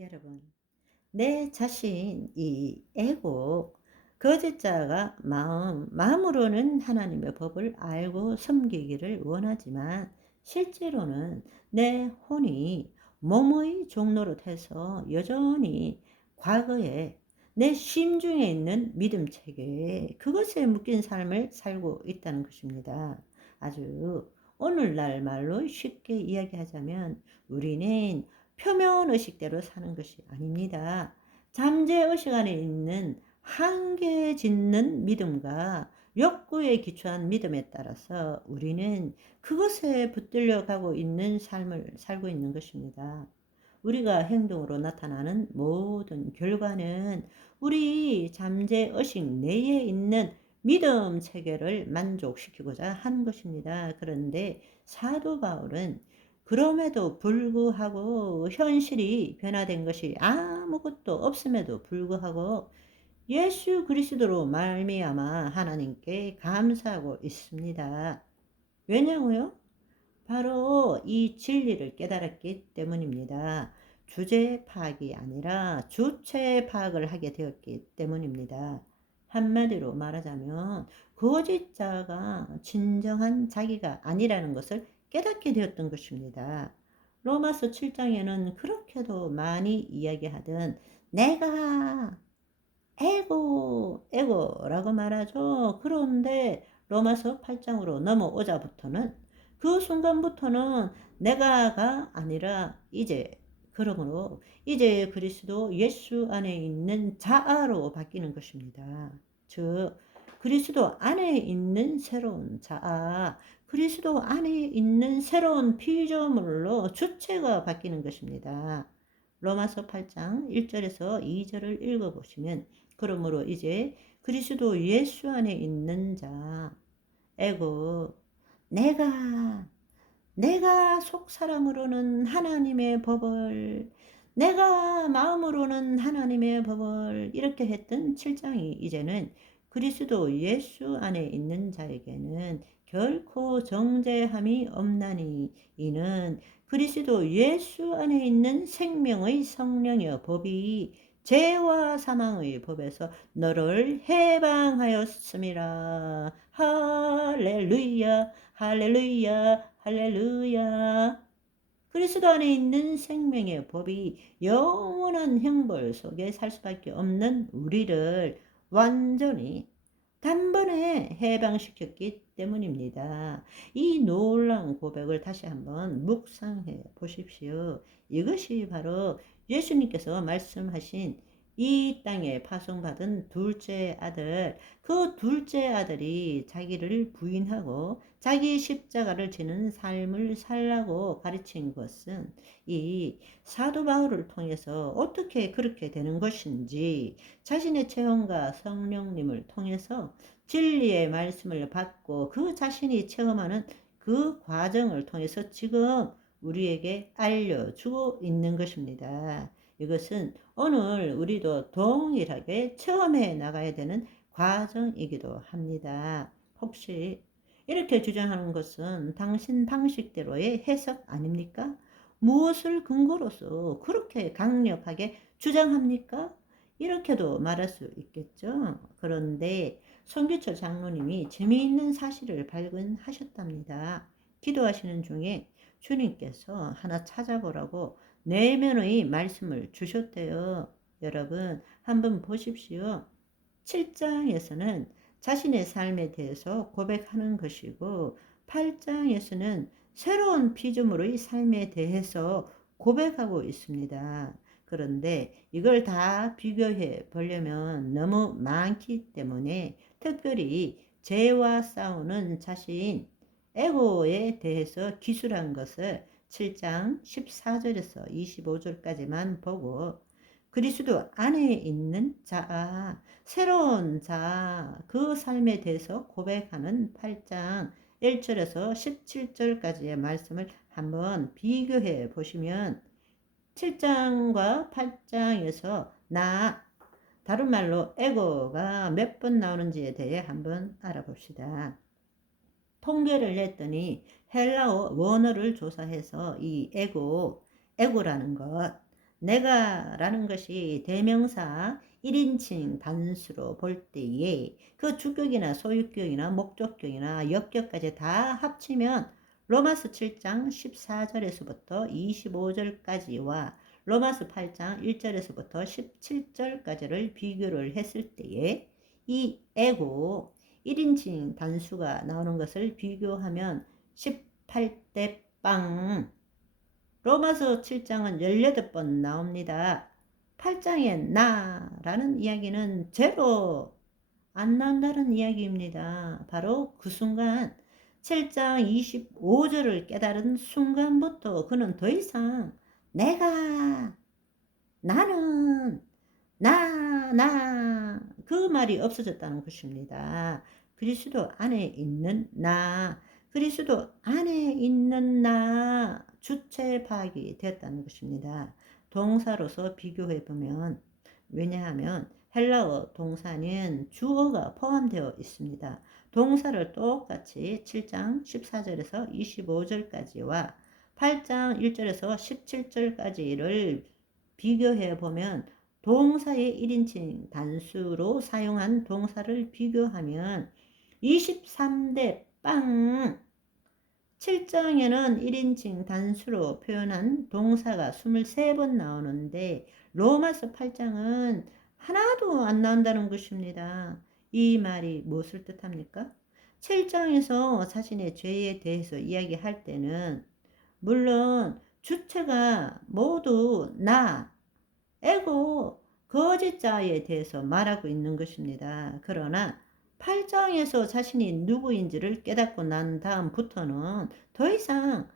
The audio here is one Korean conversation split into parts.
여러분, 내 자신, 이 에고, 거짓자가 마음으로는 하나님의 법을 알고 섬기기를 원하지만, 실제로는 내 혼이 몸의 종노릇해서 여전히 과거에 내 심중에 있는 믿음 체계에 그것에 묶인 삶을 살고 있다는 것입니다. 아주 오늘날 말로 쉽게 이야기하자면 우리는 표면 의식대로 사는 것이 아닙니다. 잠재 의식 안에 있는 한계 짓는 믿음과 욕구에 기초한 믿음에 따라서 우리는 그것에 붙들려 가고 있는 삶을 살고 있는 것입니다. 우리가 행동으로 나타나는 모든 결과는 우리 잠재 의식 내에 있는 믿음 체계를 만족시키고자 한 것입니다. 그런데 사도 바울은 그럼에도 불구하고 현실이 변화된 것이 아무것도 없음에도 불구하고 예수 그리스도로 말미암아 하나님께 감사하고 있습니다. 왜냐고요? 바로 이 진리를 깨달았기 때문입니다. 주제 파악이 아니라 주체 파악을 하게 되었기 때문입니다. 한마디로 말하자면 거짓자가 진정한 자기가 아니라는 것을 깨닫게 되었던 것입니다. 로마서 7장에는 그렇게도 많이 이야기하던 내가 에고라고 말하죠. 그런데 로마서 8장으로 넘어오자부터는 그 순간부터는 내가가 아니라 그러므로 이제 그리스도 예수 안에 있는 자아로 바뀌는 것입니다. 즉 그리스도 안에 있는 새로운 자아, 그리스도 안에 있는 새로운 피조물로 주체가 바뀌는 것입니다. 로마서 8장 1절에서 2절을 읽어보시면 그러므로 이제 그리스도 예수 안에 있는 자, 에고, 내가 속 사람으로는 하나님의 법을, 내가 마음으로는 하나님의 법을 이렇게 했던 7장이 이제는 그리스도 예수 안에 있는 자에게는 결코 정죄함이 없나니 이는 그리스도 예수 안에 있는 생명의 성령의 법이 죄와 사망의 법에서 너를 해방하였음이라. 할렐루야, 할렐루야, 할렐루야. 그리스도 안에 있는 생명의 법이 영원한 형벌 속에 살 수밖에 없는 우리를 완전히 단번에 해방시켰기 때문입니다. 이 놀라운 고백을 다시 한번 묵상해 보십시오. 이것이 바로 예수님께서 말씀하신 이 땅에 파송받은 둘째 아들, 그 둘째 아들이 자기를 부인하고 자기 십자가를 지는 삶을 살라고 가르친 것은 이 사도 바울을 통해서 어떻게 그렇게 되는 것인지 자신의 체험과 성령님을 통해서 진리의 말씀을 받고 그 자신이 체험하는 그 과정을 통해서 지금 우리에게 알려주고 있는 것입니다. 이것은 오늘 우리도 동일하게 체험해 나가야 되는 과정이기도 합니다. 혹시 이렇게 주장하는 것은 당신 방식대로의 해석 아닙니까? 무엇을 근거로서 그렇게 강력하게 주장합니까? 이렇게도 말할 수 있겠죠. 그런데 손규철 장로님이 재미있는 사실을 발견하셨답니다. 기도하시는 중에 주님께서 하나 찾아보라고 내면의 말씀을 주셨대요. 여러분 한번 보십시오. 7장에서는 자신의 삶에 대해서 고백하는 것이고 8장에서는 새로운 피조물의 삶에 대해서 고백하고 있습니다. 그런데 이걸 다 비교해 보려면 너무 많기 때문에 특별히 죄와 싸우는 자신, 에고에 대해서 기술한 것을 7장 14절에서 25절까지만 보고 그리스도 안에 있는 자아, 새로운 자아, 그 삶에 대해서 고백하는 8장 1절에서 17절까지의 말씀을 한번 비교해 보시면 7장과 8장에서 다른 말로 에고가 몇 번 나오는지에 대해 한번 알아봅시다. 통계를 냈더니 헬라어 원어를 조사해서 이 에고라는 것, 내가라는 것이 대명사 1인칭 단수로 볼 때에 그 주격이나 소유격이나 목적격이나 역격까지 다 합치면 로마서 7장 14절에서부터 25절까지와 로마서 8장 1절에서부터 17절까지를 비교를 했을 때에 이 에고 1인칭 단수가 나오는 것을 비교하면 18대 빵. 로마서 7장은 18번 나옵니다. 8장의 나라는 이야기는 제로 안 나온다는 이야기입니다. 바로 그 순간 7장 25절을 깨달은 순간부터 그는 더 이상 내가, 나는, 그 말이 없어졌다는 것입니다. 그리스도 안에 있는 나, 그리스도 안에 있는 나, 주체 파악이 되었다는 것입니다. 동사로서 비교해 보면, 왜냐하면 헬라어 동사는 주어가 포함되어 있습니다. 동사를 똑같이 7장 14절에서 25절까지와 8장 1절에서 17절까지를 비교해 보면 동사의 1인칭 단수로 사용한 동사를 비교하면 23대 빵. 7장에는 1인칭 단수로 표현한 동사가 23번 나오는데 로마서 8장은 하나도 안 나온다는 것입니다. 이 말이 무엇을 뜻합니까? 7장에서 자신의 죄에 대해서 이야기할 때는 물론 주체가 모두 나, 에고, 거짓자에 대해서 말하고 있는 것입니다. 그러나 8장에서 자신이 누구인지를 깨닫고 난 다음부터는 더 이상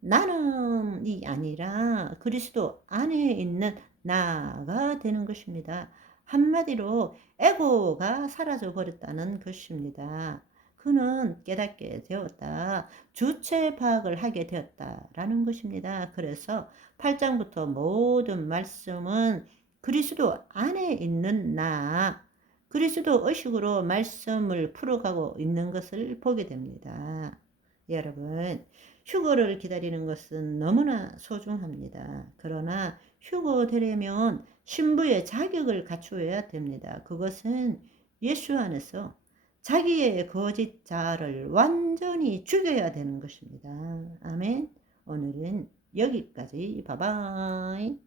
나는이 아니라 그리스도 안에 있는 나가 되는 것입니다. 한마디로 에고가 사라져 버렸다는 것입니다. 그는 깨닫게 되었다. 주체 파악을 하게 되었다라는 것입니다. 그래서 8장부터 모든 말씀은 그리스도 안에 있는 나, 그리스도 의식으로 말씀을 풀어가고 있는 것을 보게 됩니다. 여러분, 휴거를 기다리는 것은 너무나 소중합니다. 그러나 휴거 되려면 신부의 자격을 갖추어야 됩니다. 그것은 예수 안에서 자기의 거짓 자아를 완전히 죽여야 되는 것입니다. 아멘. 오늘은 여기까지. 바이바이.